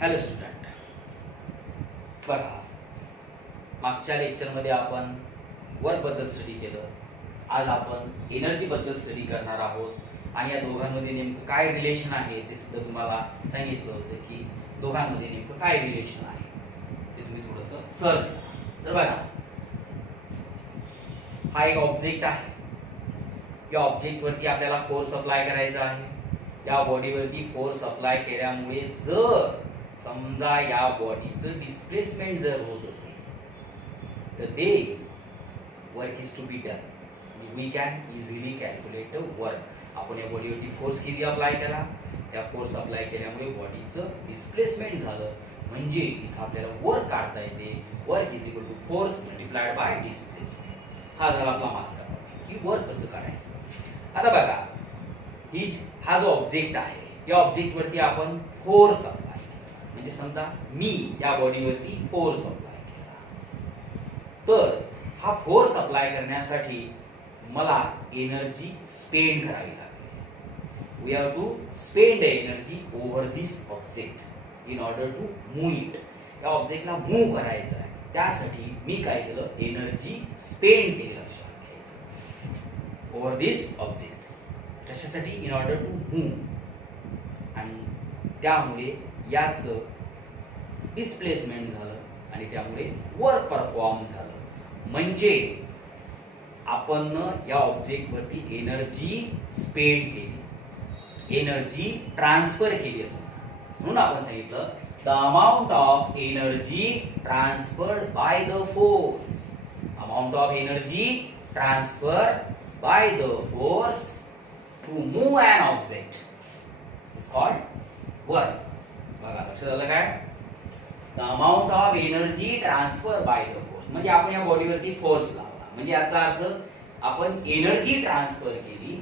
Hello student, बघा मागच्या लेक्चरमध्ये आपण वर्क बद्दल स्टडी केलं. आज आपण एनर्जी बद्दल स्टडी करणार आहोत आणि या दोघांमध्ये नेमकं काय रिलेशन आहे ते सुद्धा तुम्हाला सांगितलं होतं की दोघांमध्ये नेमकं काय रिलेशन आहे ते तुम्ही थोडंसं सर्च करा. तर बघा, हा एक ऑब्जेक्ट आहे. या ऑब्जेक्टवरती आपल्याला फोर्स अप्लाय करायचा आहे. या बॉडीवरती फोर्स अप्लाय केल्यामुळे जर समजा या बॉडीचं डिस्प्लेसमेंट जर होत असेल तर ते work is to be done. We can easily calculate the work. आपण या बॉडीवरती फोर्स किती अप्लाय केला, त्या फोर्स अप्लाय केल्यामुळे बॉडीचं डिस्प्लेसमेंट झालं, म्हणजे इथं आपल्याला वर्क काढता येते. Work is equal to force multiplied by displacement. हा झाला आपला मागचा टॉपिक की वर्क कसं काढायचं. आता बघा, हा जो ऑब्जेक्ट आहे या ऑब्जेक्टवरती आपण फोर्स अप्लाय, म्हणजे समजा मी या बॉडीवरती फोर्स अप्लाय केला, तर हा फोर्स अप्लाय करण्यासाठी मला एनर्जी स्पेंड करावी लागते. We have to spend energy over this object in order to move it. या ऑब्जेक्टला मूव्ह करायचं आहे, त्यासाठी मी काय केलं, एनर्जी स्पेंड केली. लक्षात घ्यायचं ओव्हर दिस ऑब्जेक्ट कशासाठी, इन ऑर्डर टू मूव्ह. आणि त्यामुळे याचं डिस्प्लेसमेंट झालं आणि त्यामुळे वर्क परफॉर्म झालं. म्हणजे आपण या ऑब्जेक्टवरती एनर्जी स्पेंड केली, एनर्जी ट्रान्सफर केली असं म्हणून आपण सांगितलं the amount of energy transferred by the force. Amount of energy transferred by the force to move an object is called work. बघा लक्षात आलं काय, the amount of energy transfer by the force. म्हणजे आपण या बॉडीवरती फोर्स लावला, म्हणजे याचा अर्थ आपण एनर्जी ट्रान्सफर केली.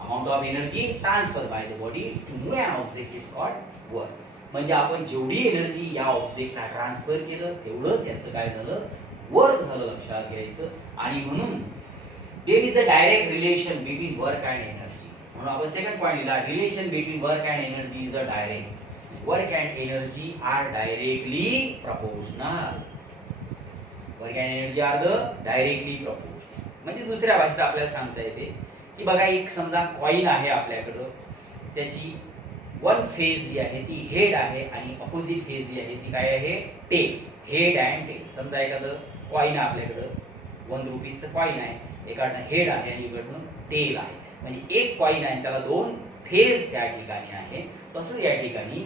Amount of energy transfer by the body to move an object is called work. म्हणजे आपण जेवढी एनर्जी या ऑब्जेक्टला ट्रान्सफर केलं तेवढंच याचं काय झालं, वर्क झालं. लक्षात घ्यायचं. आणि म्हणून there is a direct relation between work and energy. म्हणून आपण सेकंड पॉइंट लिहिला, relation between work and energy is a direct. Work and energy are directly proportional. Work and energy are the directly proportional. म्हणजे दुसऱ्या भाषेत आपल्याला सांगता येते की बघा, एक समजा कॉइन आहे आपल्याकडं, त्याची वन फेज जी आहे ती हेड आहे आणि अपोजिट फेज जी आहे ती काय आहे, टेल. Head and tail. समजा एखादं कॉइन आपल्याकडं 1 रुपीचं कॉइन आहे, एकाकडनं हेड आहे आणि एकाकडनं टेल आहे. म्हणजे एक कॉइन आहे त्याला दोन फेज त्या ठिकाणी आहे. तसंच या ठिकाणी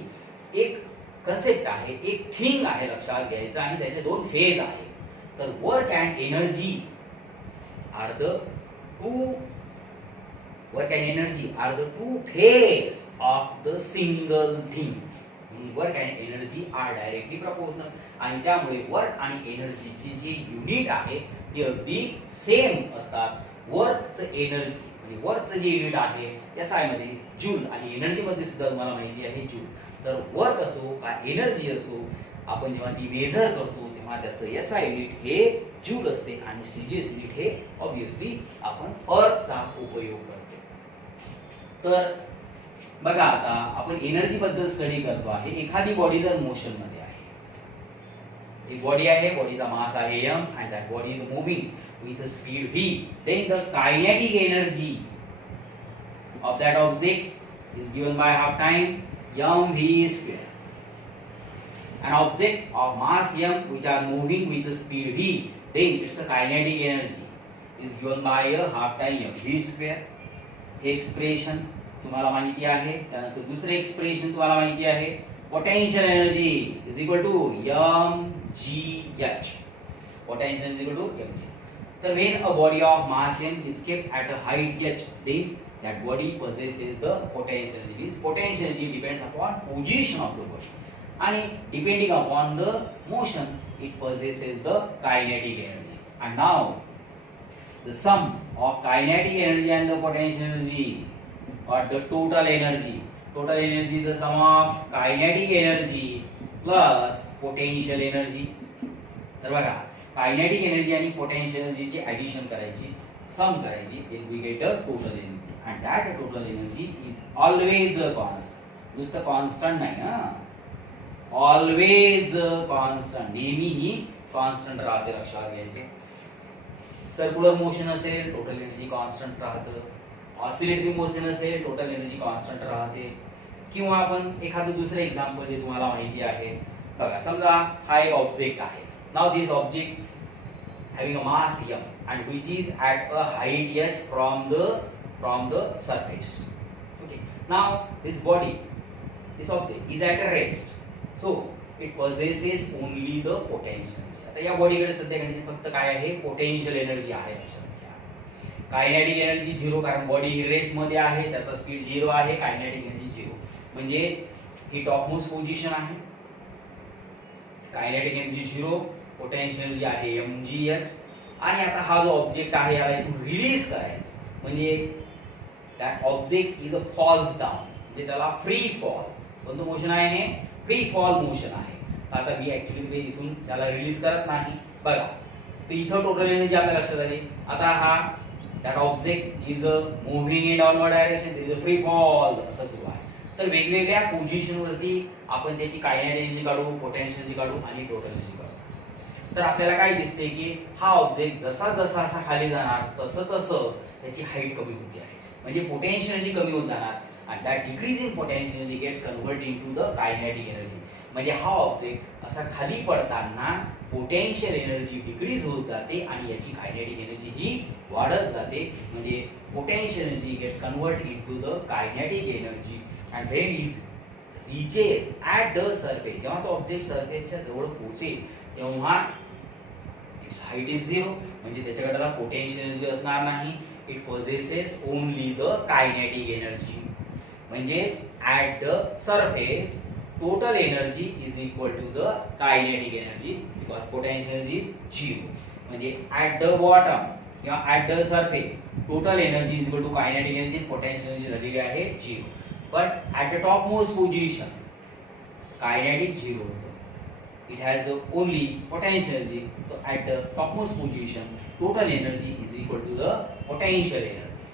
एक कन्सेप्ट आहे, एक थिंग आहे. लक्षात घ्यायचं. आणि त्याचे दोन फेज आहे. तर work and energy are the two work and energy are the two phase of the single thing. Work and energy are directly proportional. आणि त्यामुळे वर्क आणि एनर्जीची जी युनिट आहे ती अगदी सेम असतात. वर्कचं एनर्जी म्हणजे वर्कचं जे युनिट आहे SI मध्ये जूल आणि एनर्जी मध्ये सुद्धा तुम्हाला माहिती आहे जूल. तर वर्क असो का एनर्जी असो, आपण जेव्हा ती मेजर करतो तेव्हा त्याचं SI युनिट हे जूल असते आणि CGS युनिट हे ऑब्विसली आपण अर्थचा उपयोग करतो. तर बघा, आता आपण एनर्जी बद्दल स्टडी करतो आहे. एखादी बॉडी जर मोशन मध्ये आहे, एक बॉडी आहे, बॉडीचा मास आहे m and that body is moving with a speed v, then the kinetic energy of that object is given by half time mv square. An object of mass m which are moving with the speed v, then its kinetic energy is given by a half time mv square. हे expression तुम्हाला माहिती आहे. त्यानंतर दुसरे expression तुम्हाला माहिती आहे, potential energy is equal to mgh. Potential is equal to mg. तर when a body of mass m is kept at a height h, then that body possesses the potential energy. Means potential energy depends upon position of the body, and depending upon the motion it possesses the kinetic energy. And now the sum of kinetic energy and the potential energy, or the total energy. Total energy is the sum of kinetic energy plus potential energy. तर बघा, kinetic energy आणि potential एनर्जीची addition करायची, सम करायची, then we get a total energy. And that total energy is always a constant. नुसतं constant नाही ना, always constant, नेहमी कॉन्स्टंट राहते, लक्षात घ्यायचं. सर्क्युलर मोशन असेल टोटल एनर्जी कॉन्स्टंट राहतं, ऑसिलेटरी मोशन असेल टोटल एनर्जी कॉन्स्टंट राहते. किंवा आपण एखादं दुसरं एक्झाम्पल जे तुम्हाला माहिती आहे बघा, समजा हा एक ऑब्जेक्ट आहे. Now this object having a mass m and which is at a height h from the surface. Okay, now this body, this object is at a rest, so it possesses only the potential energy. आता या बॉडीकडे सध्या फक्त काय आहे, potential energy आहे, लक्षात घ्या. Kinetic energy zero, कारण बॉडी रेस्ट मध्ये आहे, त्याचा स्पीड झिरो आहे, कायनेटिक एनर्जी झिरो. म्हणजे ही टॉपमोस्ट पोझिशन आहे, kinetic energy zero, potential energy आहे mgh. आणि आता हा जो ऑब्जेक्ट आहे याला इथून रिलीज करायचं, म्हणजे that object is a falls down, म्हणजे त्याला फ्री फॉल. कोणतं मोशन आहे हे, फ्री फॉल मोशन आहे. आता मी ऍक्च्युअली इथून त्याला रिलीज करत नाही बघा, तर इथं टोटल एनर्जी आपल्या लक्षात आली. आता हा that object is moving in downward direction, is a free fall असं सुरू आहे. तर वेगवेगळ्या पोझिशन वरती आपण त्याची कायनेटिक एनर्जी काढू, पोटेन्शियल एनर्जी काढू आणि टोटल एनर्जी काढू. तर आपल्याला काय दिसते की हा ऑब्जेक्ट जसा जसा असा खाली जाणार तसं तसं त्याची हाईट कमी होते आहे, म्हणजे पोटेन्शियल एनर्जी कमी होत जाणार. आणि that decrease in potential energy gets convert into the kinetic energy. म्हणजे हा ऑब्जेक्ट असा खाली पडताना पोटेन्शियल एनर्जी डिक्रीज होत जाते आणि याची कायनेटिक एनर्जी ही वाढत जाते. म्हणजे potential energy gets convert into the kinetic energy. And when is reaches at the surface, जेव्हा तो ऑब्जेक्ट सरफेसच्या जवळ पोहोचेल तेव्हा इट्स हाईट इज झिरो, म्हणजे त्याच्याकडे आता पोटेन्शियल एनर्जी असणार नाही. It possesses only the kinetic energy. म्हणजेच at the surface total energy is equal to the kinetic energy, because potential energy is zero. म्हणजे ॲट द बॉटम किंवा at the surface total energy is equal to kinetic energy, potential energy झालेली आहे zero. But at the top most position kinetic zero होतं, it has only potential energy. So at the topmost position total energy is equal to the potential energy.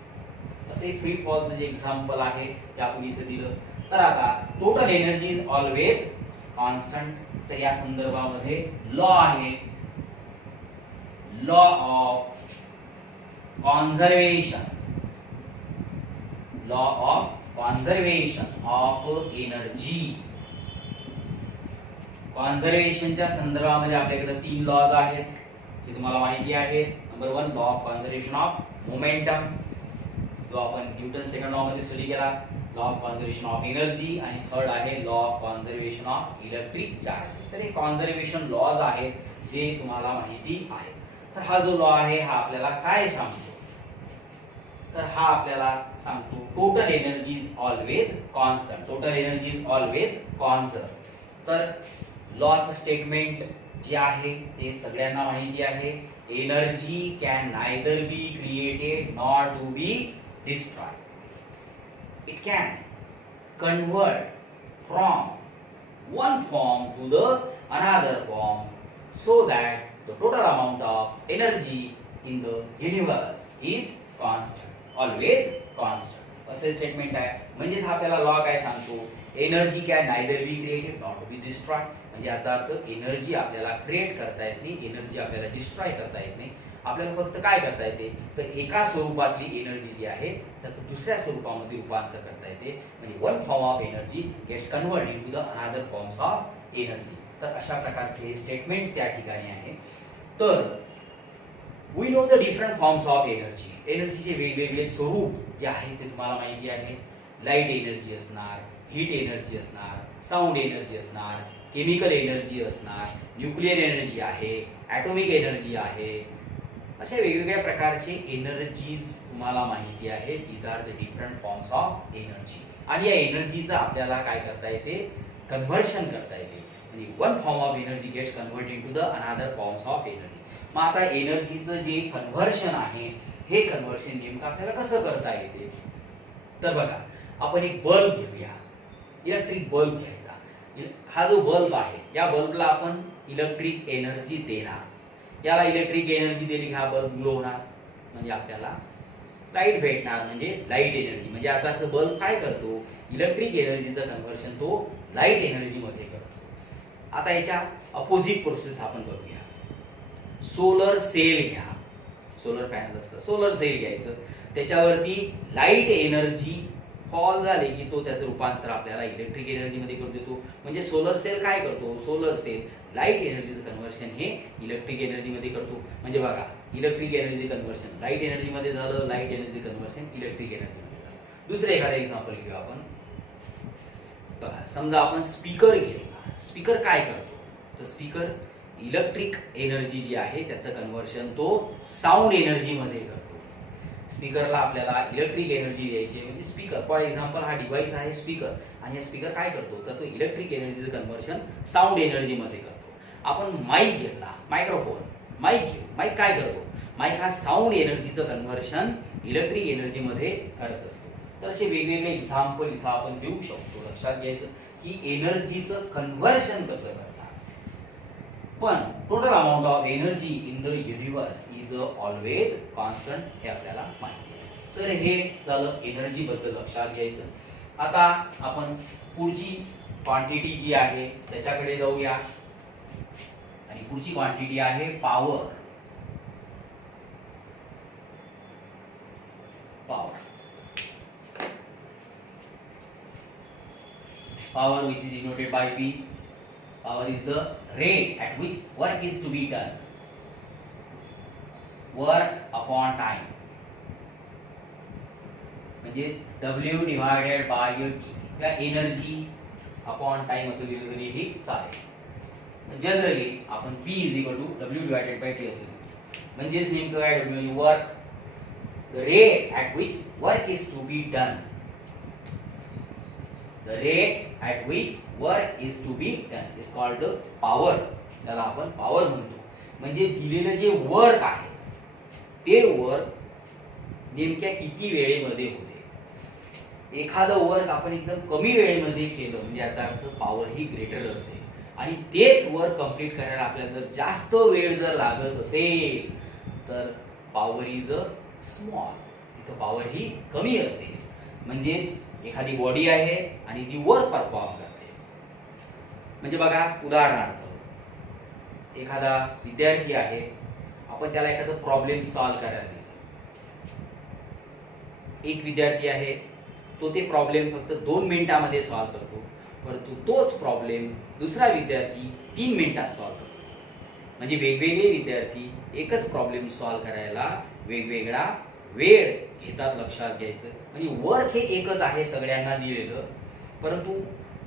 असे free फॉलचं जे example आहे ते आपण इथे दिलं. तर आता total energy is always constant. तर या संदर्भामध्ये लॉ आहे, law of conservation, law of conservation of energy. कॉन्झर्वेशनच्या संदर्भामध्ये आपल्याकडे 3 लॉज आहेत जे तुम्हाला माहिती आहेत. Number 1 law of conservation of momentum, जो आपण न्यूटन सेकंड लॉ मध्ये स्टडी केला. Law of conservation of energy आणि थर्ड आहे law of conservation of electric charges. तर हे कॉन्झर्वेशन लॉज आहेत जे तुम्हाला माहिती आहे. तर हा जो लॉ आहे हा आपल्याला काय सांगतो, तर हा आपल्याला सांगतो total energy is always constant, total energy is always conserve. तर लॉचं स्टेटमेंट जे आहे ते सगळ्यांना माहिती आहे. Energy can neither be created nor to be destroyed. It can convert from one form to the another form so that the total amount of energy in the universe is constant, always constant. असे statement आहे. म्हणजेच आपल्याला law काय सांगतो, energy can neither be created not to be destroyed. म्हणजे याचा earth energy आपल्याला create करता येत नाही, एनर्जी आपल्याला डिस्ट्रॉय करता येत नाही. आपल्याला फक्त काय करता येते, तर एका स्वरूपातली एनर्जी जी आहे त्याचं दुसऱ्या स्वरूपामध्ये रूपांतर करता येते. म्हणजे one form of energy gets convert into the another forms of energy. तर अशा प्रकारचे स्टेटमेंट त्या ठिकाणी आहे. तर we know the different forms of energy. एनर्जीचे वेगवेगळे स्वरूप जे आहे ते तुम्हाला माहिती आहे. लाईट एनर्जी असणार, हीट एनर्जी असणार, साऊंड एनर्जी असणार, केमिकल एनर्जी असणार, न्यूक्लिअर एनर्जी आहे, ॲटॉमिक एनर्जी आहे. अशा वेगवेगळ्या प्रकारचे एनर्जीज तुम्हाला माहिती आहे. These are the different forms of energy. आणि या एनर्जीचं आपल्याला काय करता येते, कन्व्हर्शन करता येते. म्हणजे one form of energy gets convert into the another forms of energy. मग आता एनर्जीचं जे कन्व्हर्शन आहे हे कन्व्हर्शन नेमकं आपल्याला कसं करता येते, तर बघा आपण एक बल्ब घेऊया, इलेक्ट्रिक बल्ब घ्यायचा. हा जो बल्ब आहे या बल्बला आपण इलेक्ट्रिक एनर्जी देणार. याला इलेक्ट्रिक एनर्जी दिली की हा बल्ब ग्लो होणार, म्हणजे आपल्याला लाईट भेटणार, म्हणजे लाईट एनर्जी. म्हणजे याचा अर्थ बल्ब काय करतो, इलेक्ट्रिक एनर्जीचं कन्व्हर्शन तो लाईट एनर्जी मध्ये करतो. आता याच्या अपोजिट प्रोसेस आपण करूया. सोलर सेल घ्या, सोलर पॅनल असतं, सोलर सेल घ्यायचं, त्याच्यावरती लाईट एनर्जी फॉल झाले की तो त्याचं रूपांतर आपल्याला इलेक्ट्रिक एनर्जीमध्ये करून देतो. म्हणजे सोलर सेल काय करतो, सोलर सेल लाईट एनर्जीचं कन्व्हर्शन हे इलेक्ट्रिक एनर्जीमध्ये करतो. म्हणजे बघा, इलेक्ट्रिक एनर्जी कन्व्हर्शन लाईट एनर्जीमध्ये झालं, लाईट एनर्जी कन्व्हर्शन इलेक्ट्रिक एनर्जीमध्ये झालं. दुसरं एखादं एक्झाम्पल घेऊ आपण. बघा, समजा आपण स्पीकर घेतला. स्पीकर काय करतो, तर स्पीकर इलेक्ट्रिक एनर्जी जी आहे त्याचं कन्व्हर्शन तो साऊंड एनर्जीमध्ये करतो. स्पीकरला आपल्याला इलेक्ट्रिक एनर्जी द्यायची, म्हणजे स्पीकर फॉर एक्झाम्पल हा डिव्हाइस आहे स्पीकर, आणि हा स्पीकर काय करतो, तर तो इलेक्ट्रिक एनर्जीचं कन्व्हर्शन साऊंड एनर्जीमध्ये करतो. आपण माईक घेतला, मायक्रोफोन, माईक घेऊ. माईक काय करतो, माईक हा साऊंड एनर्जीचं कन्व्हर्शन इलेक्ट्रिक एनर्जीमध्ये करत असतो. तर असे वेगवेगळे एक्झाम्पल इथं आपण देऊ शकतो. लक्षात घ्यायचं की एनर्जीचं कन्व्हर्शन कसं करतात. पण total amount of energy in the universe is always constant, हे आपल्याला माहिती आहे. तर हे झालं एनर्जी बद्दल लक्षात घ्यायचं. आता आपण पुढची क्वांटिटी जी आहे त्याच्याकडे जाऊया, आणि पुढची क्वांटिटी आहे power. Power power which is denoted by P. Power is the rate at which work is to be done. Work upon time. म्हणजेच W divided by T या एनर्जी अपॉन टाइम असं दिलं तरीही चालेल. जनरली आपण P is equal to W divided by T असं लिहितो. म्हणजेच नेमकं काय W, work, the rate at which work is to be done. The rate at which work is to be done is called power. त्याला आपण power म्हणतो. म्हणजे दिलेलं जे वर्क आहे ते वर्क नेमक्या किती वेळेमध्ये होते. एखादं वर्क आपण एकदम कमी वेळेमध्ये केलं म्हणजे याचा अर्थ पॉवर ही ग्रेटर असेल, आणि तेच वर्क कंप्लीट करायला आपल्याला जर जास्त वेळ जर लागत असेल तर पॉवर इज स्मॉल, तिथं पॉवर ही कमी असेल. म्हणजेच एखादी बॉडी आहे आणि ती वर्क परफॉर्म करते. म्हणजे बघा, उदाहरणार्थ एखादा विद्यार्थी आहे, आपण त्याला एखादा प्रॉब्लेम सॉल्व्ह करायला दिला. एक विद्यार्थी आहे, तो ते प्रॉब्लेम फक्त 2 मिनिटांमध्ये सॉल्व्ह करतो, परंतु तोच प्रॉब्लेम दुसरा विद्यार्थी 3 मिनिटात सॉल्व्ह करतो. म्हणजे वेगवेगळे विद्यार्थी एकच प्रॉब्लेम सॉल्व्ह करायला वेगवेगळा वेळ घेतात. लक्षात घ्यायचं म्हणजे वर्क हे एकच आहे सगळ्यांना दिलेलं, परंतु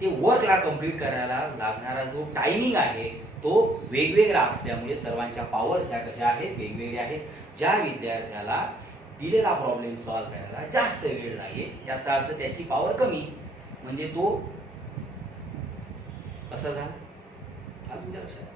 ते वर्कला कंप्लीट करायला लागणारा जो टायमिंग आहे तो वेगवेगळा असल्यामुळे सर्वांच्या पॉवर्स ह्या कशा आहेत, वेगवेगळ्या आहेत. ज्या विद्यार्थ्याला दिलेला प्रॉब्लेम सॉल्व्ह करायला जास्त वेळ लागेल याचा अर्थ त्याची पॉवर कमी, म्हणजे तो कसं झाला तुमच्या लक्षात.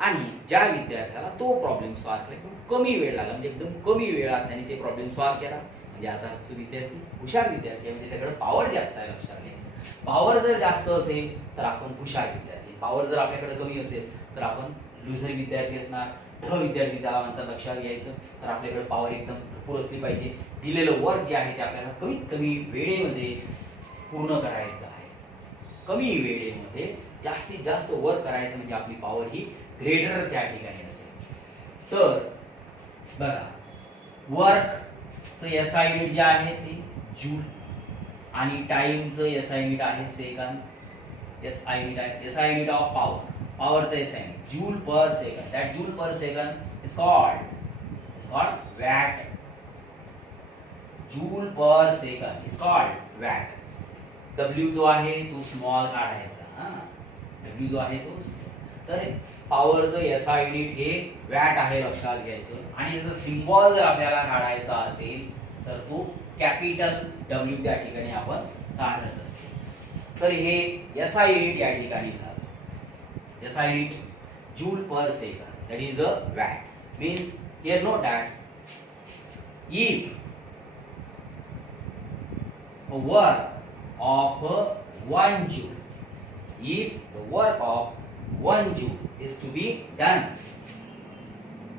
आणि ज्या विद्यार्थ्याला तो प्रॉब्लेम सॉल्व्ह करायला कमी वेळ लागला, म्हणजे एकदम कमी वेळात त्याने ते प्रॉब्लेम सॉल्व्ह केला, म्हणजे याचा अर्थ तो विद्यार्थी हुशार विद्यार्थी, म्हणजे त्याच्याकडे पॉवर जास्त आहे. लक्षात घ्यायचं, पॉवर जर जास्त असेल तर आपण हुशार विद्यार्थी, पॉवर जर आपल्याकडे कमी असेल तर आपण लुझर विद्यार्थी असणार, ढ विद्यार्थी त्याला म्हणतात. लक्षात घ्यायचं, तर आपल्याकडे पॉवर एकदम भरपूर असली पाहिजे. दिलेलं वर्क जे आहे ते आपल्याला कमीत कमी वेळेमध्ये पूर्ण करायचं आहे. कमी वेळेमध्ये जास्तीत जास्त वर्क करायचं म्हणजे आपली पॉवर ही ग्रेटर त्या ठिकाणी असेल. तर बघा, वर्कचं एसआय युनिट जे आहे ते जूल, आणि टाइमचं एसआय युनिट आहे सेकंद. एसआय युनिट आहे एसआय युनिट ऑफ पॉवर, पॉवरचं SI unit joule per second. That joule per second is called watt. Joule per second is called watt. W जो आहे तो स्मॉल काढायचा, डब्ल्यू जो आहे तो. तर पॉवरचं एसआय युनिट हे वॅट आहे, लक्षात घ्यायचं. आणि त्याचा सिम्बॉल जर आपल्याला काढायचा असेल तर तो कॅपिटल डब्ल्यू त्या ठिकाणी आपण काढत असतो. तर हे एसआय युनिट या ठिकाणी झालं. SI unit joule per second, that is a watt. Means here note that if a work of 1 joule, if the work of 1 joule is to be done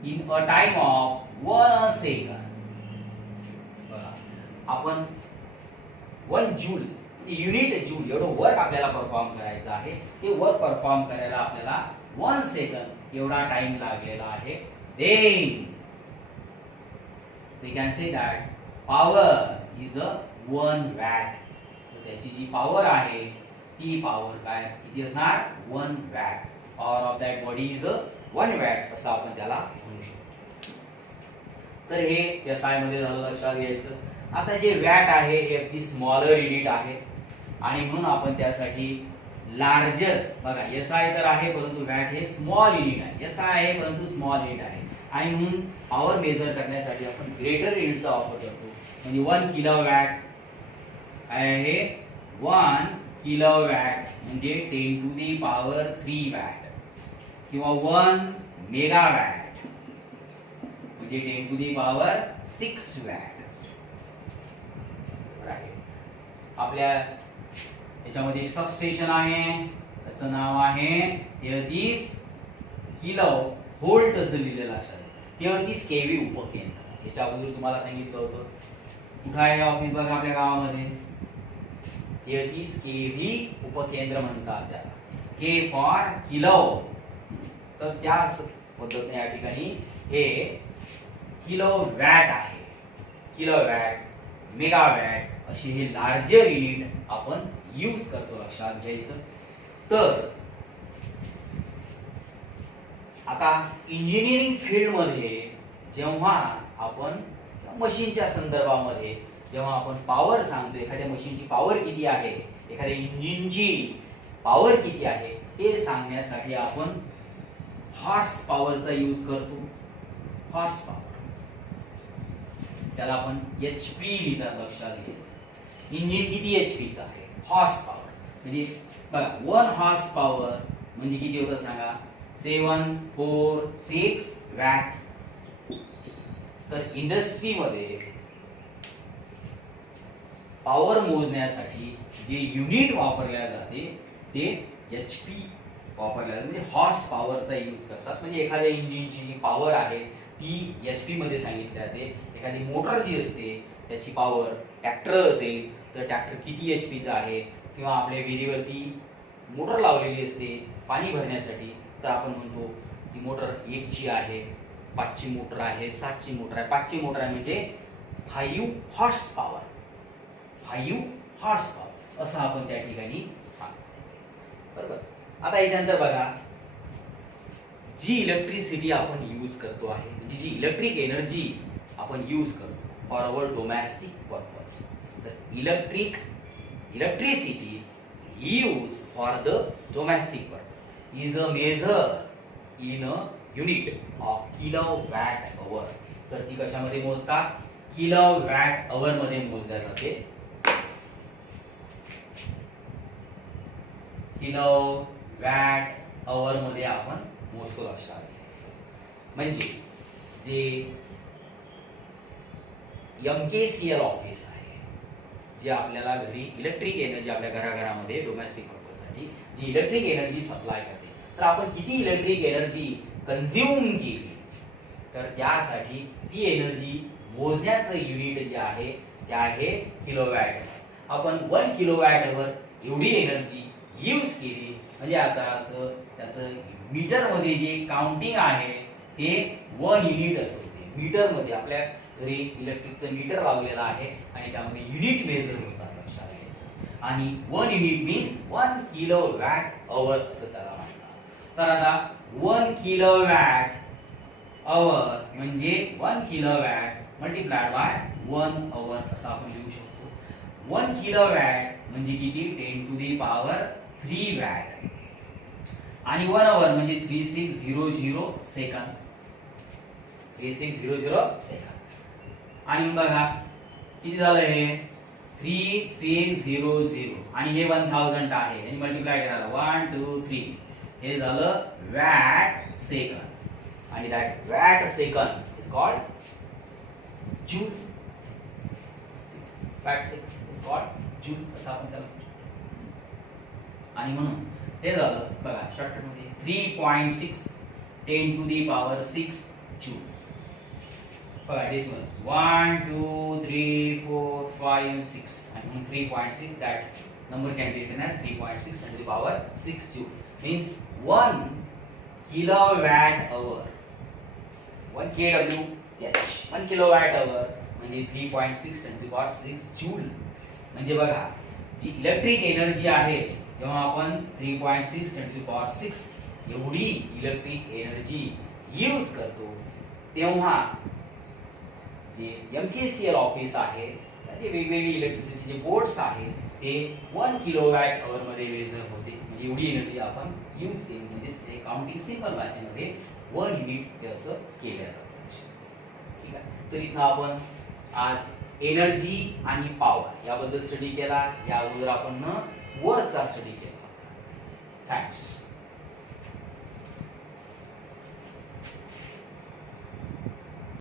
in a time of 1 second, आपण 1 joule unit joule एवढं work आपल्याला perform करायचं आहे. ते work perform करायला आपल्याला 1 second एवढा time लागलेला आहे. Then we can say that power is a 1 watt. त्याची जी पॉवर आहे ती पॉवर काय किती असणार 1 watt. Power of that body is 1 watt असं आपण त्याला म्हणू शकतो. तर हे SI मध्ये झालं, लक्षात घ्यायचं. आता जे वॅट आहे हे अगदी स्मॉलर युनिट आहे आणि म्हणून आपण त्यासाठी लार्जर, बघा SI तर आहे परंतु वॅट हे स्मॉल युनिट आहे. SI आहे परंतु स्मॉल युनिट आहे आणि म्हणून पॉवर मेजर करण्यासाठी आपण ग्रेटर युनिटचा वापर करतो. म्हणजे 1 किलोवॅट आहे 1 किलोवॅट म्हणजे 10 टू दी पॉवर 3 वॅट किंवा 1 मेगावॅट म्हणजे 10 टू दी पॉवर 6 वॅट. आपल्या याच्यामध्ये एक सबस्टेशन आहे, त्याचं नाव आहे 33 किलो व्होल्ट असं लिहिलेलं असतं. 33 केव्ही उपकेंद्र. याच्या अगोदर तुम्हाला सांगितलं होतं कुठं आहे ऑफिस बघा आपल्या गावामध्ये 33 केव्ही उपकेंद्र म्हणतात त्याला. के फॉर किलो. तर त्या पद्धतीने या ठिकाणी हे किलोवॅट आहे. किलोवॅट, मेगावॅट अशी हे लार्जर युनिट आपण यूज करतो, लक्षात घ्यायचं. तर आता इंजिनिअरिंग फील्ड मध्ये जेव्हा आपण मशीनच्या संदर्भामध्ये जेव्हा आपण पॉवर सांगतो, एखाद्या मशीनची पॉवर किती आहे, एखाद्या इंजिनची पॉवर किती आहे ते सांगण्यासाठी आपण हॉर्स पॉवरचा यूज करतो. हॉर्स पॉवर त्याला आपण HP लिहितात, लक्षात घ्यायचं. इंजिन किती HP चं आहे, हॉर्स पॉवर. म्हणजे बघा 1 हॉर्स पॉवर म्हणजे किती होतं सांगा 746 वॅट. तर इंडस्ट्रीमध्ये पॉवर मोजण्यासाठी जे युनिट वापरल्या जाते ते HP वापरल्या जाते. म्हणजे हॉर्स पॉवरचा यूज करतात. म्हणजे एखाद्या इंजिनची जी पॉवर आहे ती HP मध्ये सांगितली जाते. एखादी मोटर जी असते त्याची पॉवर, ट्रॅक्टर असेल तर ट्रॅक्टर किती HP चा आहे, किंवा आपल्या विहिरीवरती मोटर लावलेली असते पाणी भरण्यासाठी, तर आपण म्हणतो ती मोटर 1 ची आहे, 5 ची मोटर आहे, 7 ची मोटर आहे. 5 ची मोटर आहे म्हणजे 5 हॉर्स पॉवर. 5 हॉर्स पॉवर असं आपण त्या ठिकाणी सांगतो, बरोबर. आता याच्यानंतर बघा जी इलेक्ट्रिसिटी आपण यूज करतो आहे, म्हणजे जी इलेक्ट्रिक एनर्जी आपण यूज करतो फॉर अवर डोमेस्टिक पर्पज. तर electricity use for the domestic purpose is a major in a unit of kilowatt hour. तर ती कशामध्ये मोजतात, किलोवॅट अवर मध्ये मोजल्या जाते. किलोवॅट अवर मध्ये आपण मोजतो, लक्षात घ्यायचं. म्हणजे जे MKCL ऑफिस आहे, जे आपल्याला घरी इलेक्ट्रिक एनर्जी आपल्या घराघरामध्ये डोमेस्टिक पर्पजसाठी जी इलेक्ट्रिक एनर्जी सप्लाय करते, तर आपण किती इलेक्ट्रिक एनर्जी कंझ्युम केली, तर त्यासाठी ती एनर्जी मोजण्याचं युनिट जे आहे ते आहे किलोवॅट. आपण 1 किलोवॅट वर एवढी एनर्जी यूज केली म्हणजे याचा अर्थ त्याचं मीटर मध्ये जे काउंटिंग आहे ते 1 युनिट असते. मीटर मध्ये आपल्या घरी इलेक्ट्रिकचं मीटर लावलेलं आहे आणि त्यामध्ये युनिट मेजर होतात, लक्षात घ्यायचं. आणि 1 युनिट मीन्स 1 किलोवॅट अवर असं त्याला म्हणतात. तर आता 1 किलोवॅट अवर म्हणजे 1 किलोवॅट मल्टिप्लाइड बाय 1 अवर असं आपण लिहू शकतो. 1 किलोवॅट म्हणजे किती 10 टू दी पॉवर 3 वॅट आणि 1 अवर म्हणजे 3600 सेकंद. 3600 सेकंद. आणि बघा किती झालं हे 3600 आणि हे 1000 आहे आणि मल्टिप्लाय करा 1 2 3 हे झालं वॅट सेकंद. आणि that watt second is called joule. Watt second is called joule असं आपण त्याला म्हणतो. आणि म्हणून हे झालं बघा शॉर्टकट मध्ये 3.6 10 टू दी पॉवर 6 जूल. बघा डेसिमल 1 2 3 4 5 6 आणि 3.6 that number can be written as 3.6 10 to the power 6 joule. Means 1 kilowatt hour, 1 kWh, 1 kilowatt hour म्हणजे 3.6 10 to the power 6 joule. म्हणजे बघा जी इलेक्ट्रिक एनर्जी आहे, जेव्हा आपण 3.6 10 to the power 6 एवढी इलेक्ट्रिक एनर्जी यूज करतो, तेव्हा जे MKCL ऑफिस आहे, जे वेगवेगळे इलेक्ट्रिसिटीचे बोर्ड्स आहेत, ते 1 किलोवॅट आवर मध्ये मेजर होते. म्हणजे एवढी एनर्जी आपण यूज केली, म्हणजे ते काउंटिंग सिंपल भाषेमध्ये 1 युनिट असं केलं जातं. ठीक आहे. तर इथं आपण आज एनर्जी आणि पॉवर याबद्दल स्टडी केला. या अगोदर आपण वरचा स्टडी केला. थँक्स.